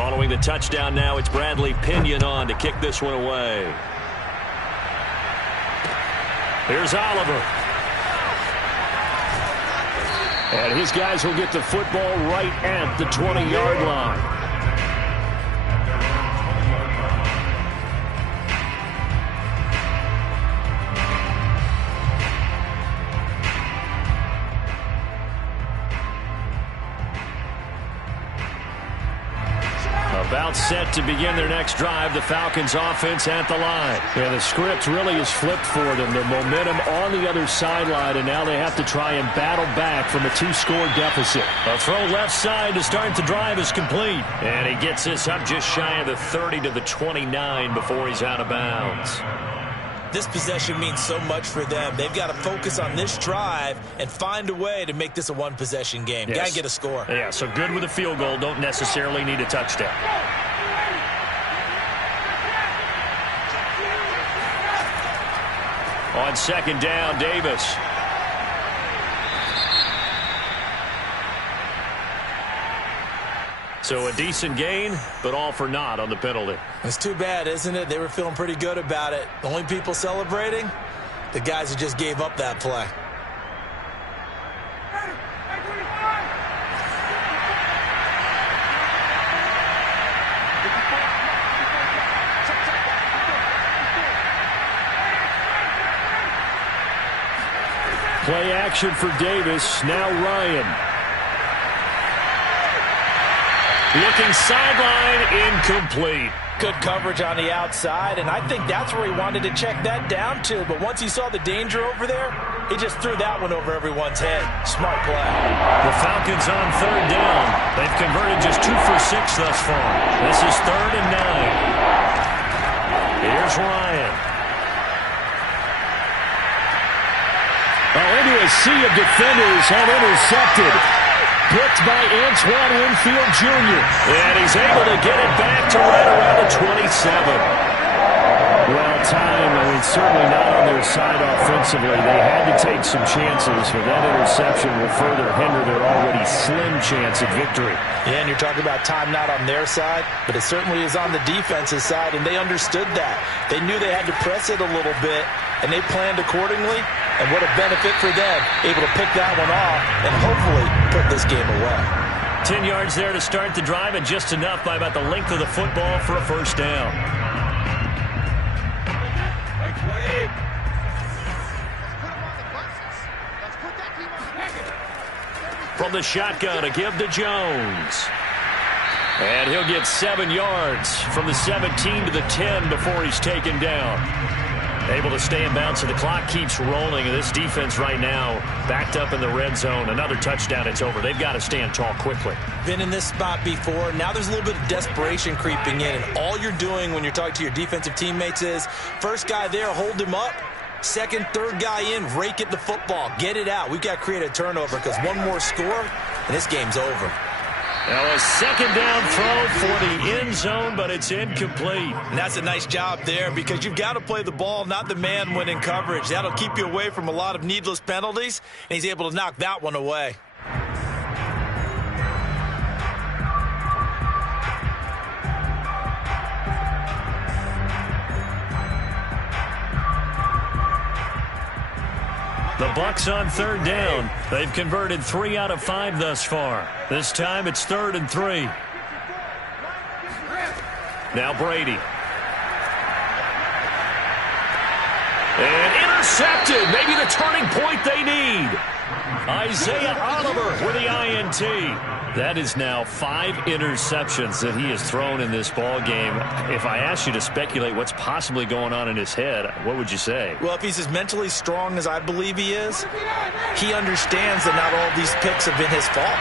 Following the touchdown now, it's Bradley Pinion on to kick this one away. Here's Oliver. And his guys will get the football right at the 20-yard line. About set to begin their next drive, the Falcons offense at the line. Yeah, the script really is flipped for them. Their momentum on the other sideline, and now they have to try and battle back from a 2-score deficit. A throw left side to start the drive is complete. And he gets this up just shy of the 30 to the 29 before he's out of bounds. This possession means so much for them. They've got to focus on this drive and find a way to make this a one-possession game. Yes. Got to get a score. Yeah, so good with a field goal. Don't necessarily need a touchdown. On second down, Davis. So a decent gain, but all for naught on the penalty. It's too bad, isn't it? They were feeling pretty good about it. The only people celebrating, the guys who just gave up that play. Play action for Davis. Now Ryan. Looking sideline, incomplete. Good coverage on the outside, and I think that's where he wanted to check that down to. But once he saw the danger over there, he just threw that one over everyone's head. Smart play. The Falcons on third down. They've converted just 2 for 6 thus far. This is 3rd and 9. Here's Ryan. Into a sea of defenders have intercepted. Picked by Antoine Winfield Jr. And he's able to get it back to right around the 27. Well, time, certainly not on their side offensively. They had to take some chances, but that interception will further hinder their already slim chance at victory. Yeah, and you're talking about time not on their side, but it certainly is on the defense's side, and they understood that. They knew they had to press it a little bit, and they planned accordingly. And what a benefit for them, able to pick that one off and hopefully put this game away. 10 yards there to start the drive, and just enough by about the length of the football for a first down. From the shotgun, a give to Jones. And he'll get 7 yards from the 17 to the 10 before he's taken down. Able to stay in bounds, so the clock keeps rolling. And this defense right now backed up in the red zone. Another touchdown, it's over. They've got to stand tall quickly. Been in this spot before. Now there's a little bit of desperation creeping in. And all you're doing when you're talking to your defensive teammates is, first guy there, hold him up. Second, third guy in, rake at the football. Get it out. We've got to create a turnover because one more score, and this game's over. Now a second down throw for the end zone, but it's incomplete. And that's a nice job there because you've got to play the ball, not the man when in coverage. That'll keep you away from a lot of needless penalties, and he's able to knock that one away. The Bucs on third down. They've converted 3 out of 5 thus far. This time it's 3rd and 3. Now Brady. And intercepted. Maybe the turning point they need. Isaiah Oliver with the INT. That is now 5 interceptions that he has thrown in this ball game. If I asked you to speculate what's possibly going on in his head, what would you say? Well, if he's as mentally strong as I believe he is, he understands that not all of these picks have been his fault.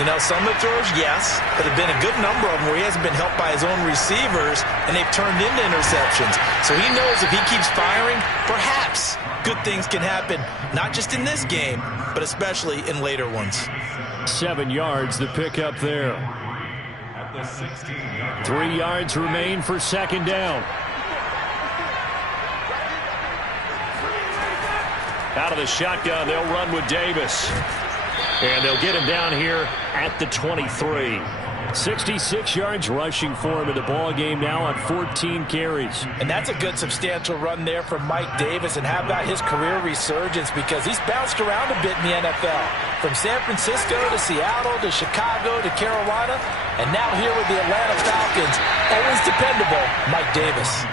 You know, some of the throws, yes, but there have been a good number of them where he hasn't been helped by his own receivers, and they've turned into interceptions. So he knows if he keeps firing, perhaps good things can happen, not just in this game, but especially in later ones. 7 yards the pickup there. 3 yards remain for second down. Out of the shotgun, they'll run with Davis. And they'll get him down here at the 23. 66 yards rushing for him in the ball game now on 14 carries. And that's a good substantial run there from Mike Davis. And how about his career resurgence? Because he's bounced around a bit in the NFL. From San Francisco to Seattle to Chicago to Carolina. And now here with the Atlanta Falcons, always dependable, Mike Davis.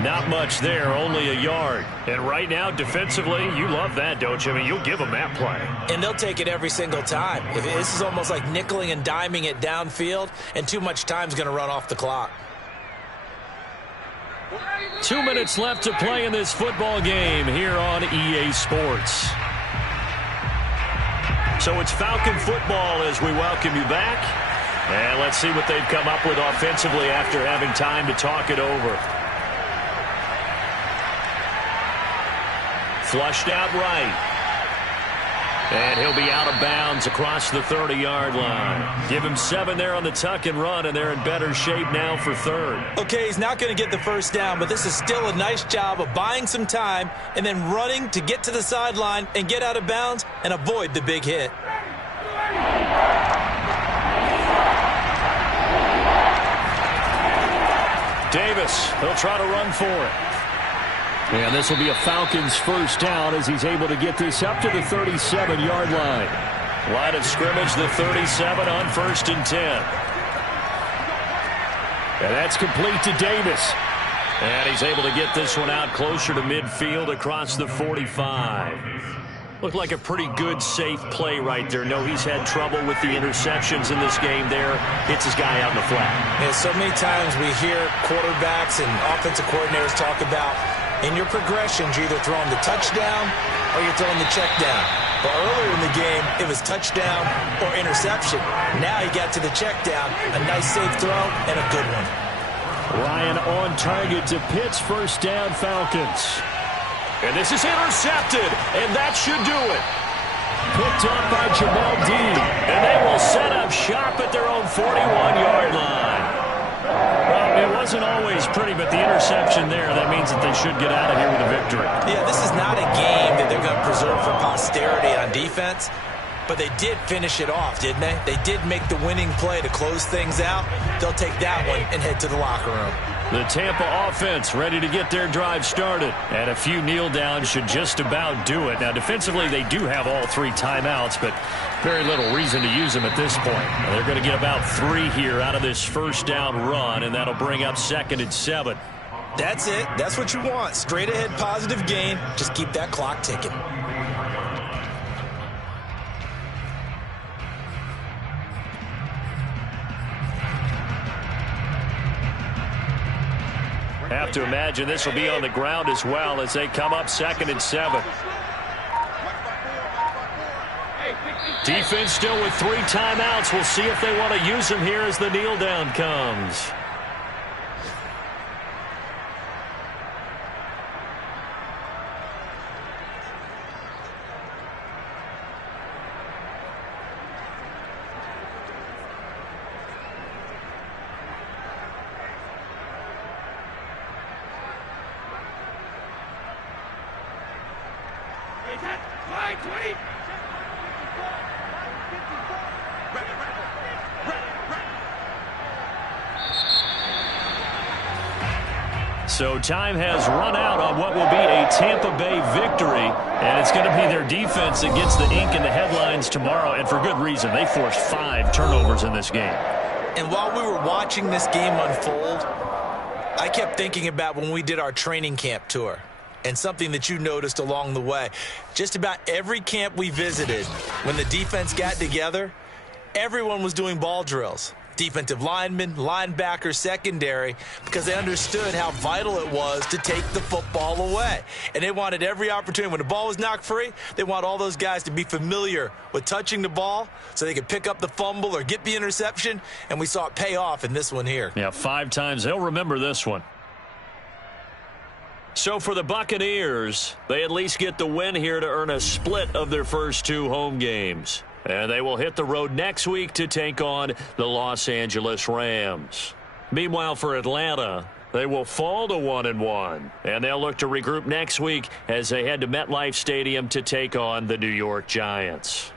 Not much there, only a yard. And right now, defensively, you love that, don't you? I mean, you'll give them that play. And they'll take it every single time. This is almost like nickeling and diming it downfield, and too much time's going to run off the clock. 2 minutes left to play in this football game here on EA Sports. So it's Falcon football as we welcome you back. And let's see what they've come up with offensively after having time to talk it over. Flushed out right. And he'll be out of bounds across the 30-yard line. Give him 7 there on the tuck and run, and they're in better shape now for third. Okay, he's not going to get the first down, but this is still a nice job of buying some time and then running to get to the sideline and get out of bounds and avoid the big hit. Davis, he'll try to run for it. And this will be a Falcons first down as he's able to get this up to the 37-yard line. Line of scrimmage, the 37 on 1st and 10. And that's complete to Davis. And he's able to get this one out closer to midfield across the 45. Looked like a pretty good, safe play right there. No, he's had trouble with the interceptions in this game there. Hits his guy out in the flat. And so many times we hear quarterbacks and offensive coordinators talk about in your progressions, you're either throwing the touchdown or you're throwing the check down. But earlier in the game, it was touchdown or interception. Now he got to the check down. A nice, safe throw and a good one. Ryan on target to Pitts, first down Falcons. And this is intercepted, and that should do it. Picked up by Jamel Dean, and they will set up shop at their own 41-yard line. Well, it wasn't always pretty, but the interception there, that means that they should get out of here with a victory. Yeah, this is not a game that they're going to preserve for posterity on defense, but they did finish it off, didn't they? They did make the winning play to close things out. They'll take that one and head to the locker room. The Tampa offense ready to get their drive started. And a few kneel downs should just about do it. Now, defensively, they do have all 3 timeouts, but very little reason to use them at this point. Now, they're going to get about 3 here out of this first down run, and that'll bring up 2nd and 7. That's it. That's what you want. Straight ahead, positive gain. Just keep that clock ticking. Have to imagine this will be on the ground as well as they come up 2nd and 7. Defense still with 3 timeouts. We'll see if they want to use them here as the kneel down comes. So time has run out on what will be a Tampa Bay victory, and it's going to be their defense that gets the ink in the headlines tomorrow, and for good reason. They forced 5 turnovers in this game. And while we were watching this game unfold, I kept thinking about when we did our training camp tour and something that you noticed along the way. Just about every camp we visited, when the defense got together, everyone was doing ball drills. Defensive linemen, linebackers, secondary, because they understood how vital it was to take the football away. And they wanted every opportunity. When the ball was knocked free, they want all those guys to be familiar with touching the ball so they could pick up the fumble or get the interception, and we saw it pay off in this one here. Yeah, 5 times. They'll remember this one. So for the Buccaneers, they at least get the win here to earn a split of their first 2 home games. And they will hit the road next week to take on the Los Angeles Rams. Meanwhile, for Atlanta, they will fall to 1-1. And they'll look to regroup next week as they head to MetLife Stadium to take on the New York Giants.